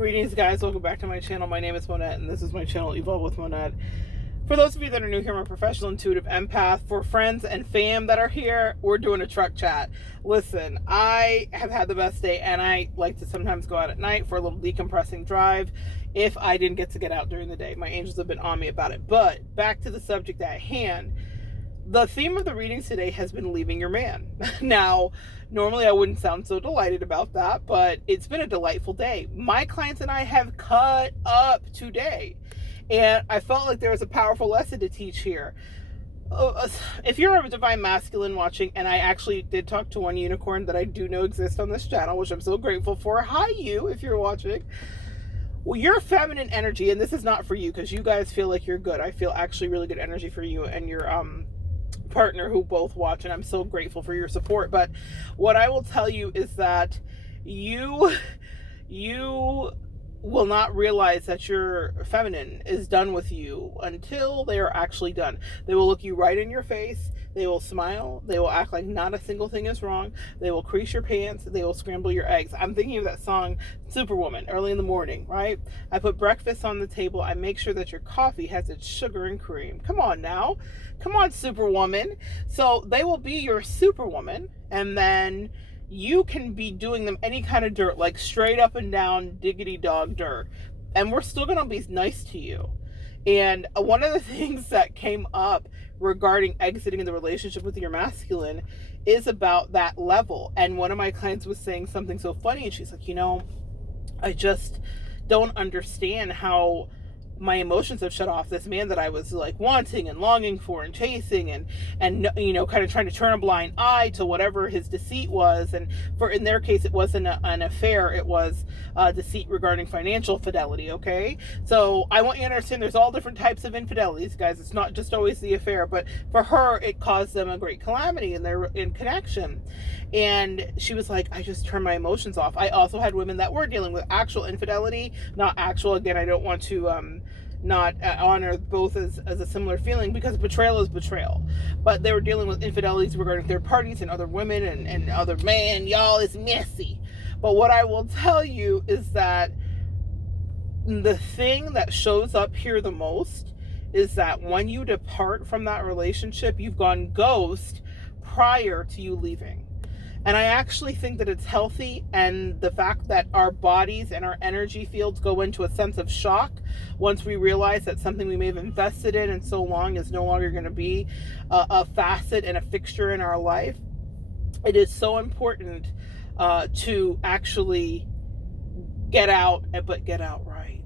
Greetings, guys. Welcome back to my channel. My name is Monette, and this is my channel, Evolve with Monette. For those of you that are new here, I'm a professional intuitive empath. For friends and fam that are here, we're doing a truck chat. Listen, I have had the best day, and I like to sometimes go out at night for a little decompressing drive if I didn't get to get out during the day. My angels have been on me about it. But back to the subject at hand. The theme of the readings today has been leaving your man. Now, normally I wouldn't sound so delighted about that, but it's been a delightful day. My clients and I have cut up today, and I felt like there was a powerful lesson to teach here. If you're a divine masculine watching, and I actually did talk to one unicorn that I do know exists on this channel, which I'm so grateful for. Hi, you, if you're watching. Well, your feminine energy, and this is not for you because you guys feel like you're good. I feel actually really good energy for you and your partner who both watch, and I'm so grateful for your support. But what I will tell you is that you will not realize that your feminine is done with you until they are actually done. They will look you right in your face. They will smile. They will act like not a single thing is wrong. They will crease your pants. They will scramble your eggs. I'm thinking of that song, Superwoman, early in the morning, right? I put breakfast on the table. I make sure that your coffee has its sugar and cream. Come on now. Come on, Superwoman. So they will be your Superwoman, and then you can be doing them any kind of dirt, like straight up and down diggity dog dirt, and we're still going to be nice to you. And one of the things that came up regarding exiting the relationship with your masculine is about that level. And one of my clients was saying something so funny, and she's like, I just don't understand how my emotions have shut off this man that I was like wanting and longing for and chasing and kind of trying to turn a blind eye to whatever his deceit was. And in their case, it wasn't an affair. It was deceit regarding financial fidelity. Okay. So I want you to understand there's all different types of infidelities, guys. It's not just always the affair, but for her, it caused them a great calamity in connection. And she was like, I just turned my emotions off. I also had women that were dealing with actual infidelity, not actual. Again, I don't want to, not honor both as a similar feeling, because betrayal is betrayal, but they were dealing with infidelities regarding third parties and other women and other men. Y'all, is messy. But what I will tell you is that the thing that shows up here the most is that when you depart from that relationship, you've gone ghost prior to you leaving. And I actually think that it's healthy, and the fact that our bodies and our energy fields go into a sense of shock once we realize that something we may have invested in so long is no longer going to be a facet and a fixture in our life. It is so important to actually get out, but get out right.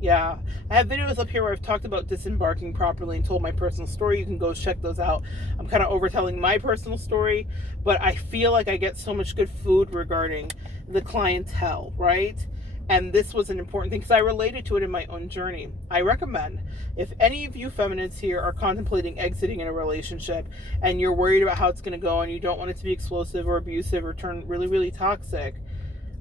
Yeah, I have videos up here where I've talked about disembarking properly and told my personal story. You can go check those out. I'm kind of overtelling my personal story, but I feel like I get so much good food regarding the clientele, right? And this was an important thing because I related to it in my own journey. I recommend, if any of you feminines here are contemplating exiting in a relationship and you're worried about how it's going to go and you don't want it to be explosive or abusive or turn really, really toxic,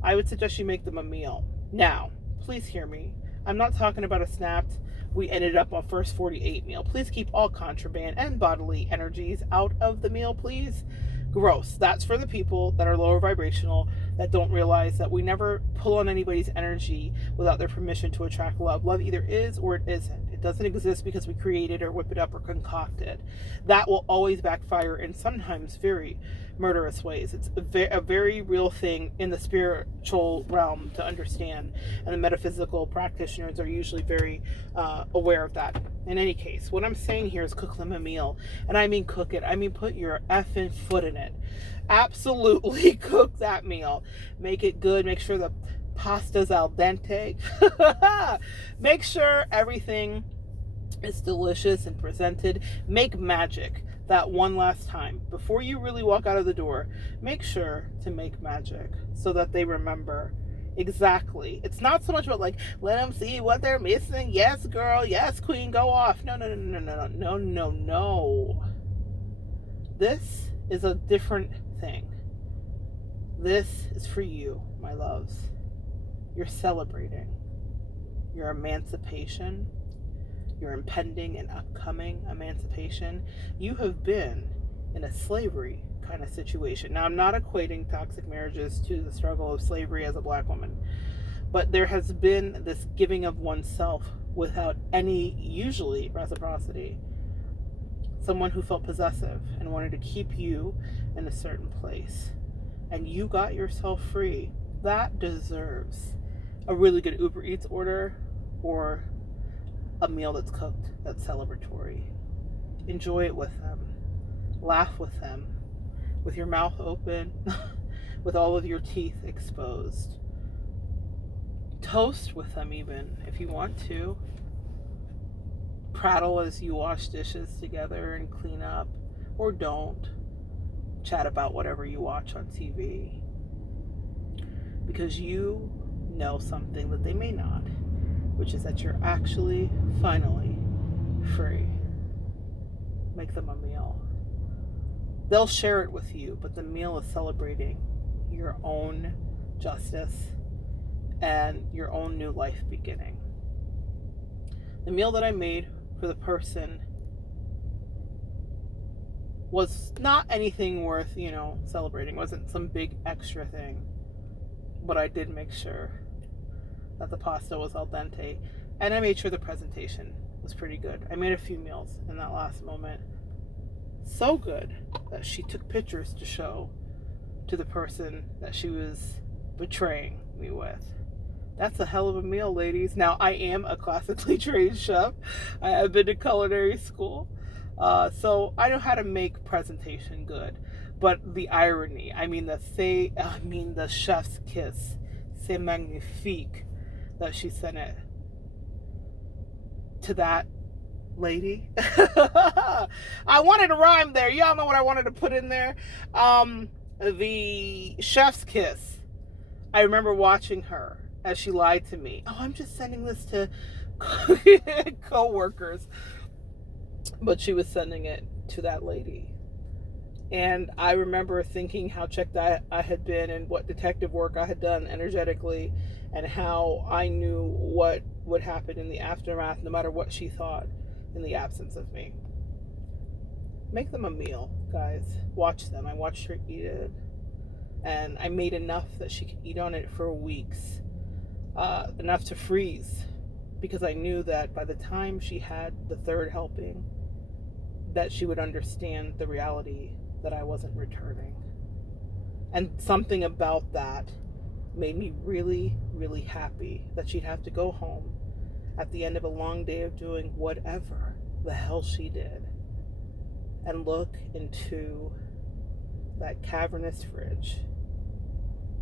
I would suggest you make them a meal. Now, please hear me. I'm not talking about a snapped, we ended up on first 48 meal. Please keep all contraband and bodily energies out of the meal, please. Gross. That's for the people that are lower vibrational, that don't realize that we never pull on anybody's energy without their permission to attract love. Love either is or it isn't. It doesn't exist because we create it or whip it up or concoct it. That will always backfire in sometimes very murderous ways. It's a very real thing in the spiritual realm to understand, and the metaphysical practitioners are usually very aware of that. In any case, what I'm saying here is cook them a meal, and I mean cook it. I mean put your effing foot in it. Absolutely cook that meal. Make it good. Make sure the pasta's al dente. Make sure everything is delicious and presented. Make magic that one last time before you really walk out of the door. Make sure to make magic so that they remember exactly. It's not so much about like, let them see what they're missing. Yes, girl. Yes, queen. Go off. No. This is a different thing. This is for you, my loves. You're celebrating your emancipation, your impending and upcoming emancipation. You have been in a slavery kind of situation. Now, I'm not equating toxic marriages to the struggle of slavery as a black woman, But there has been this giving of oneself without any, usually, reciprocity. Someone who felt possessive and wanted to keep you in a certain place. And you got yourself free. That deserves a really good Uber Eats order or a meal that's cooked, that's celebratory. Enjoy it with them. Laugh with them. With your mouth open. With all of your teeth exposed. Toast with them even, if you want to. Prattle as you wash dishes together and clean up. Or don't. Chat about whatever you watch on TV. Because you know something that they may not, which is that you're actually, finally, free. Make them a meal. They'll share it with you, but the meal is celebrating your own justice and your own new life beginning. The meal that I made for the person was not anything worth, celebrating. It wasn't some big extra thing. But I did make sure that the pasta was al dente. And I made sure the presentation was pretty good. I made a few meals in that last moment. So good that she took pictures to show to the person that she was betraying me with. That's a hell of a meal, ladies. Now, I am a classically trained chef. I have been to culinary school. So I know how to make presentation good. But the irony, the chef's kiss, c'est magnifique, that she sent it to that lady. I wanted to rhyme there. Y'all know what I wanted to put in there. The chef's kiss. I remember watching her as she lied to me. Oh, I'm just sending this to co-workers. But she was sending it to that lady. And I remember thinking how checked I had been and what detective work I had done energetically and how I knew what would happen in the aftermath no matter what she thought in the absence of me. Make them a meal, guys. Watch them. I watched her eat it. And I made enough that she could eat on it for weeks. Enough to freeze. Because I knew that by the time she had the third helping, that she would understand the reality that I wasn't returning. And something about that made me really, really happy that she'd have to go home at the end of a long day of doing whatever the hell she did and look into that cavernous fridge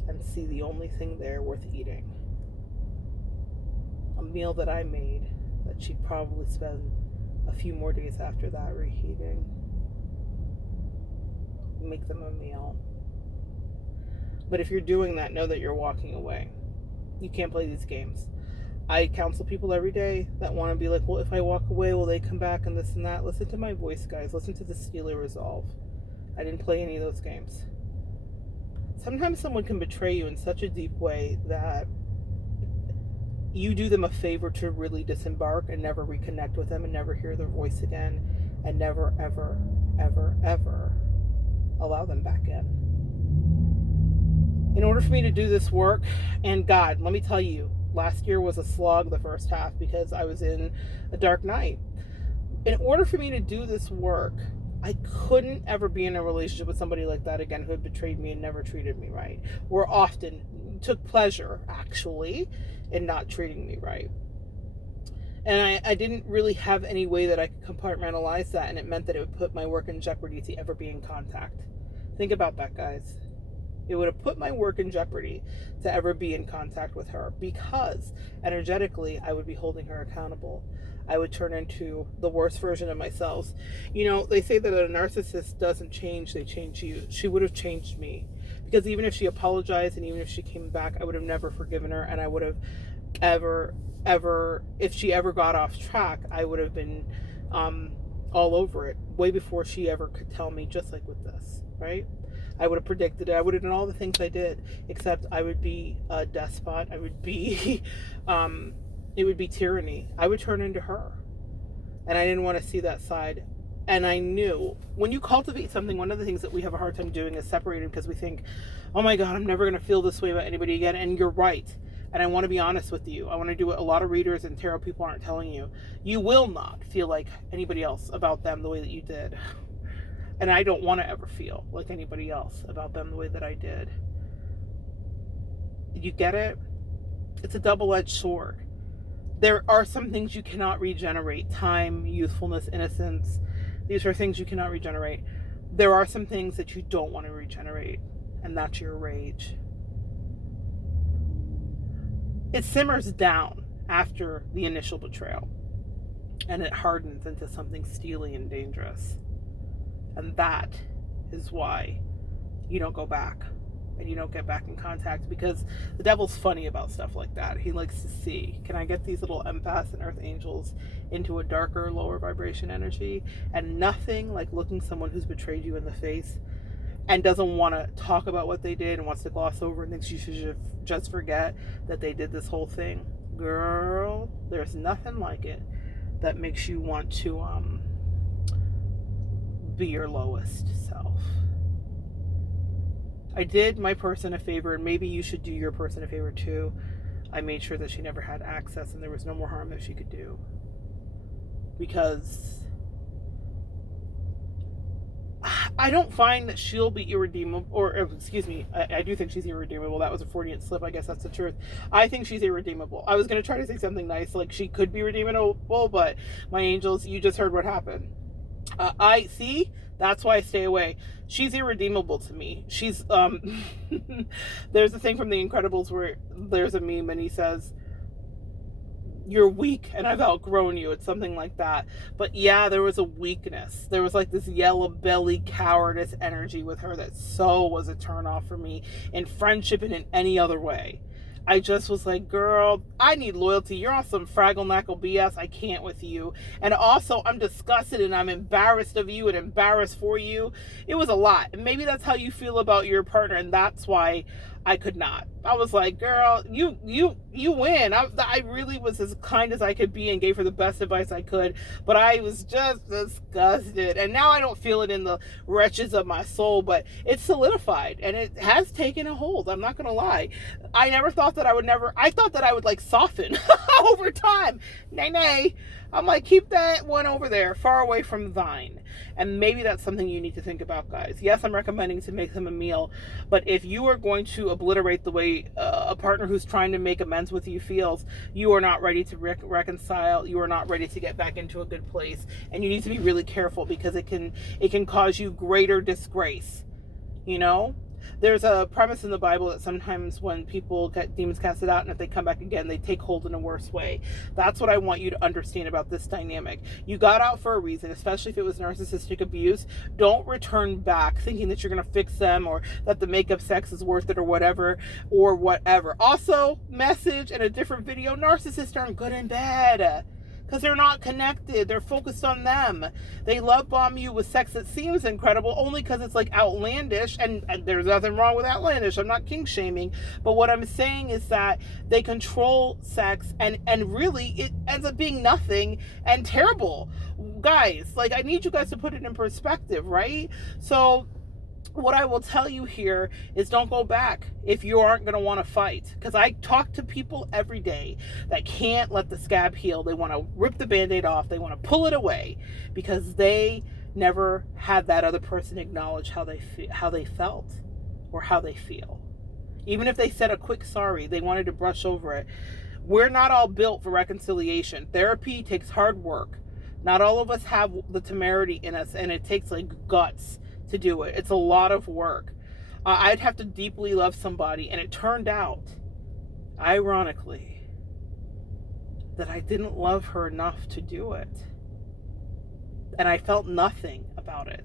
and see the only thing there worth eating. A meal that I made that she'd probably spend a few more days after that reheating. Make them a meal. But if you're doing that, know that you're walking away. You can't play these games. I counsel people every day that want to be like, well, if I walk away, will they come back and this and that? Listen to my voice, guys. Listen to the Steeler Resolve. I didn't play any of those games. Sometimes someone can betray you in such a deep way that you do them a favor to really disembark and never reconnect with them and never hear their voice again and never, ever, ever, ever allow them back in. In order for me to do this work, and God, let me tell you, last year was a slog the first half because I was in a dark night. In order for me to do this work, I couldn't ever be in a relationship with somebody like that again who had betrayed me and never treated me right. Or often took pleasure, actually, in not treating me right. And I didn't really have any way that I could compartmentalize that, and it meant that it would put my work in jeopardy to ever be in contact. Think about that, guys. It would have put my work in jeopardy to ever be in contact with her because energetically I would be holding her accountable. I would turn into the worst version of myself. They say that a narcissist doesn't change, they change you. She would have changed me. Because even if she apologized and even if she came back, I would have never forgiven her, and I would have ever, if she ever got off track, I would have been all over it way before she ever could tell me, just like with this, right? I would have predicted it. I would have done all the things I did, except I would be a despot. I would be, it would be tyranny. I would turn into her. And I didn't want to see that side. And I knew when you cultivate something, one of the things that we have a hard time doing is separating because we think, oh my God, I'm never going to feel this way about anybody again. And you're right. And I want to be honest with you. I want to do what a lot of readers and tarot people aren't telling you. You will not feel like anybody else about them the way that you did. And I don't want to ever feel like anybody else about them the way that I did. You get it? It's a double-edged sword. There are some things you cannot regenerate. Time, youthfulness, innocence. These are things you cannot regenerate. There are some things that you don't want to regenerate. And that's your rage. It simmers down after the initial betrayal. And it hardens into something steely and dangerous. And that is why you don't go back. And you don't get back in contact, because the devil's funny about stuff like that. He likes to see, can I get these little empaths and earth angels into a darker, lower vibration energy? And nothing like looking someone who's betrayed you in the face and doesn't want to talk about what they did and wants to gloss over and thinks you should just forget that they did this whole thing. Girl, there's nothing like it that makes you want to be your lowest self. I did my person a favor, and maybe you should do your person a favor too. I made sure that she never had access and there was no more harm that she could do. Because I don't find that she'll be irredeemable, or excuse me, I do think she's irredeemable. That was a Freudian slip. I guess that's the truth. I think she's irredeemable. I was going to try to say something nice, like she could be redeemable, but my angels, you just heard what happened. I see. That's why I stay away. She's irredeemable to me. She's, there's a thing from The Incredibles where there's a meme and he says, you're weak and I've outgrown you. It's something like that. But yeah, there was a weakness. There was like this yellow belly cowardice energy with her that so was a turnoff for me in friendship and in any other way. I just was like, girl, I need loyalty. You're on some Fraggle Knackle BS. I can't with you. And also, I'm disgusted and I'm embarrassed of you and embarrassed for you. It was a lot. And maybe that's how you feel about your partner. And that's why I could not. I was like, girl, you win. I really was as kind as I could be and gave her the best advice I could. But I was just disgusted. And now I don't feel it in the wretches of my soul. But it's solidified. And it has taken a hold. I'm not going to lie. I never thought that I thought that I would like soften over time. Nay. I'm like, keep that one over there, far away from thine. And maybe that's something you need to think about, guys. Yes, I'm recommending to make them a meal, but if you are going to obliterate the way a partner who's trying to make amends with you feels, you are not ready to reconcile. You are not ready to get back into a good place, and you need to be really careful because it can cause you greater disgrace. You know? There's a premise in the Bible that sometimes when people get demons casted out and if they come back again, they take hold in a worse way. That's what I want you to understand about this dynamic. You got out for a reason, especially if it was narcissistic abuse. Don't return back thinking that you're going to fix them or that the makeup sex is worth it or whatever. Also, message in a different video, narcissists aren't good and bad. Because they're not connected. They're focused on them. They love bomb you with sex that seems incredible only because it's like outlandish. And there's nothing wrong with outlandish. I'm not kink shaming. But what I'm saying is that they control sex and really it ends up being nothing and terrible. Guys, like I need you guys to put it in perspective, right? So what I will tell you here is don't go back if you aren't going to want to fight. Because I talk to people every day that can't let the scab heal. They want to rip the Band-Aid off. They want to pull it away because they never had that other person acknowledge how they felt or how they feel. Even if they said a quick sorry, they wanted to brush over it. We're not all built for reconciliation. Therapy takes hard work. Not all of us have the temerity in us, and it takes like guts to do it. It's a lot of work. I'd have to deeply love somebody, and it turned out, ironically, that I didn't love her enough to do it. And I felt nothing about it.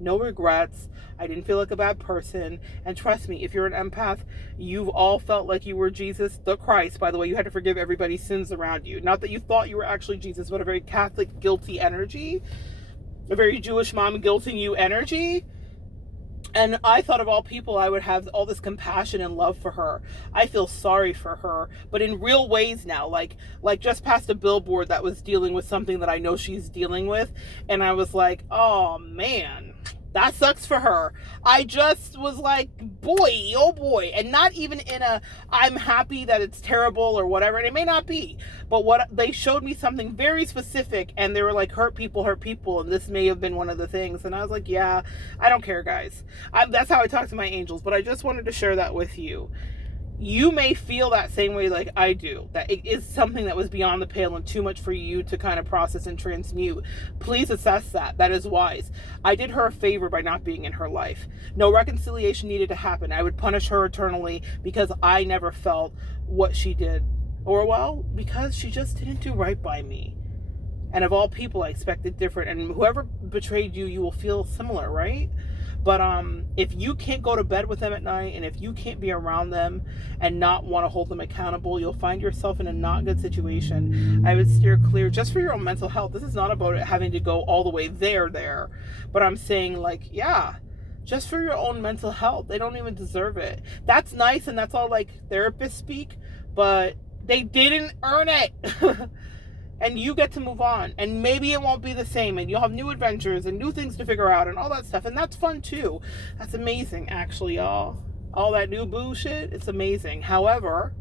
No regrets. I didn't feel like a bad person. And trust me, if you're an empath, you've all felt like you were Jesus the Christ. By the way, you had to forgive everybody's sins around you. Not that you thought you were actually Jesus, but a very Catholic, guilty energy. A very Jewish mom guilting you energy. And I thought of all people, I would have all this compassion and love for her. I feel sorry for her, but in real ways now, like just past a billboard that was dealing with something that I know she's dealing with. And I was like, oh man, That sucks for her. I just was like, boy, oh boy. And not even in a, I'm happy that it's terrible or whatever. And it may not be. But what they showed me something very specific. And they were like, hurt people. And this may have been one of the things. And I was like, yeah, I don't care, guys. That's how I talk to my angels. But I just wanted to share that with you. You may feel that same way like I do, that it is something that was beyond the pale and too much for you to kind of process and transmute. Please assess that. That is wise. I did her a favor by not being in her life. No reconciliation needed to happen. I would punish her eternally because I never felt what she did. Or, well, because she just didn't do right by me. And of all people, I expected different. And whoever betrayed you, you will feel similar, right? But if you can't go to bed with them at night, and if you can't be around them and not want to hold them accountable, you'll find yourself in a not good situation. I would steer clear just for your own mental health. This is not about it having to go all the way there. But I'm saying, like, yeah, just for your own mental health. They don't even deserve it. That's nice, and that's all like therapists speak, but they didn't earn it. And you get to move on, and maybe it won't be the same, and you'll have new adventures and new things to figure out and all that stuff, and that's fun too. That's amazing, actually, y'all. All that new bullshit, it's amazing. However,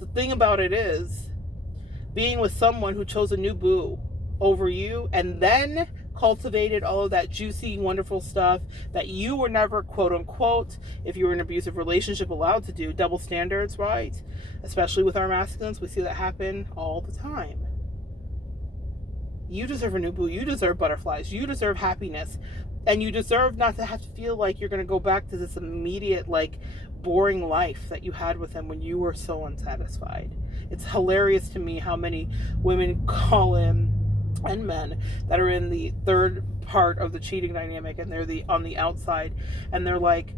the thing about it is being with someone who chose a new boo over you and then cultivated all of that juicy, wonderful stuff that you were never, quote unquote, if you were in an abusive relationship, allowed to do. Double standards, right? Especially with our masculines, we see that happen all the time. You deserve a new boo. You deserve butterflies. You deserve happiness. And you deserve not to have to feel like you're going to go back to this immediate, like, boring life that you had with him when you were so unsatisfied. It's hilarious to me how many women call in, and men, that are in the third part of the cheating dynamic, and they're on the outside, and they're like,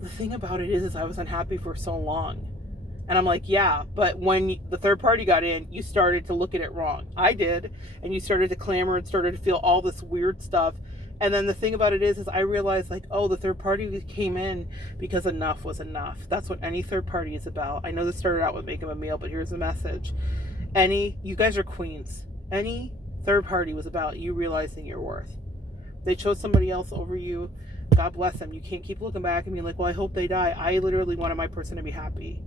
the thing about it is I was unhappy for so long. And I'm like, yeah, but when the third party got in, you started to look at it wrong. I did. And you started to clamor and started to feel all this weird stuff. And then the thing about it is I realized, like, oh, the third party came in because enough was enough. That's what any third party is about. I know this started out with Make Him a Meal, but here's the message. You guys are queens. Any third party was about you realizing your worth. They chose somebody else over you. God bless them. You can't keep looking back and being like, well, I hope they die. I literally wanted my person to be happy.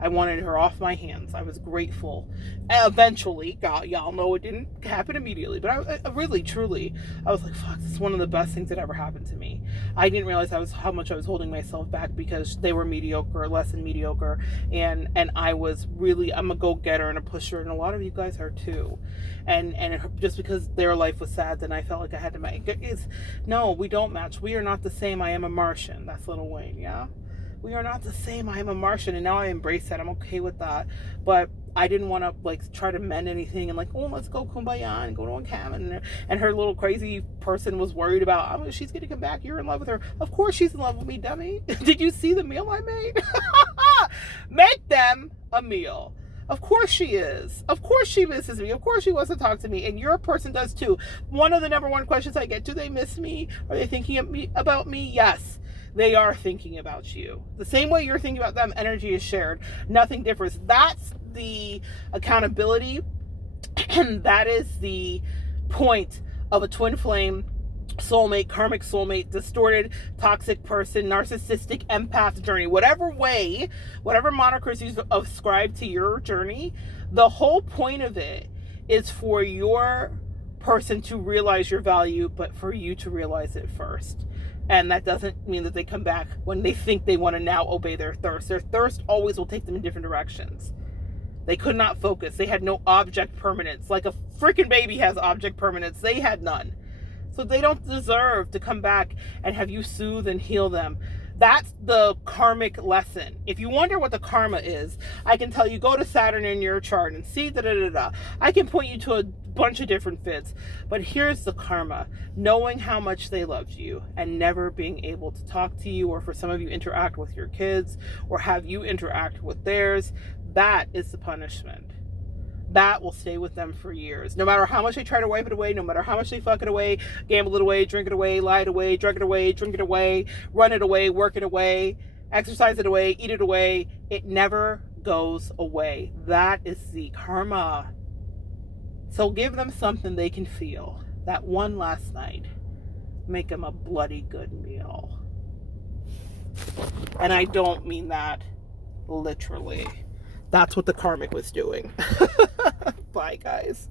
I wanted her off my hands. I was grateful. Eventually, y'all know it didn't happen immediately, but I really, truly, I was like, fuck, this is one of the best things that ever happened to me. I didn't realize how much I was holding myself back because they were mediocre, less than mediocre, and I was really, I'm a go-getter and a pusher, and a lot of you guys are too. And just because their life was sad, then I felt like I had to make it. No, we don't match. We are not the same. I am a Martian. That's Lil Wayne, yeah? We are not the same. I am a Martian, and now I embrace that. I'm okay with that. But I didn't want to, like, try to mend anything and, like, oh, let's go kumbaya and go to a cabin. And her little crazy person was worried about, oh, she's going to come back. You're in love with her. Of course she's in love with me, dummy. Did you see the meal I made? Make them a meal. Of course she is. Of course she misses me. Of course she wants to talk to me. And your person does too. One of the number one questions I get, do they miss me? Are they thinking about me? Yes. They are thinking about you. The same way you're thinking about them, energy is shared. Nothing differs. That's the accountability, and that is the point of a twin flame, soulmate, karmic soulmate, distorted, toxic person, narcissistic, empath journey. Whatever way, whatever monikers you ascribe to your journey, the whole point of it is for your person to realize your value, but for you to realize it first. And that doesn't mean that they come back when they think they want to now obey their thirst. Their thirst always will take them in different directions. They could not focus. They had no object permanence. Like a freaking baby has object permanence. They had none. So they don't deserve to come back and have you soothe and heal them. That's the karmic lesson. If you wonder what the karma is, I can tell you, go to Saturn in your chart and see I can point you to a bunch of different fits. But here's the karma. Knowing how much they loved you and never being able to talk to you, or for some of you interact with your kids or have you interact with theirs, that is the punishment. That will stay with them for years. No matter how much they try to wipe it away, no matter how much they fuck it away, gamble it away, drink it away, lie it away, drug it away, drink it away, run it away, work it away, exercise it away, eat it away, it never goes away. That is the karma. So give them something they can feel. That one last night. make him a bloody good meal. And I don't mean that literally. That's what the karmic was doing. Bye, guys.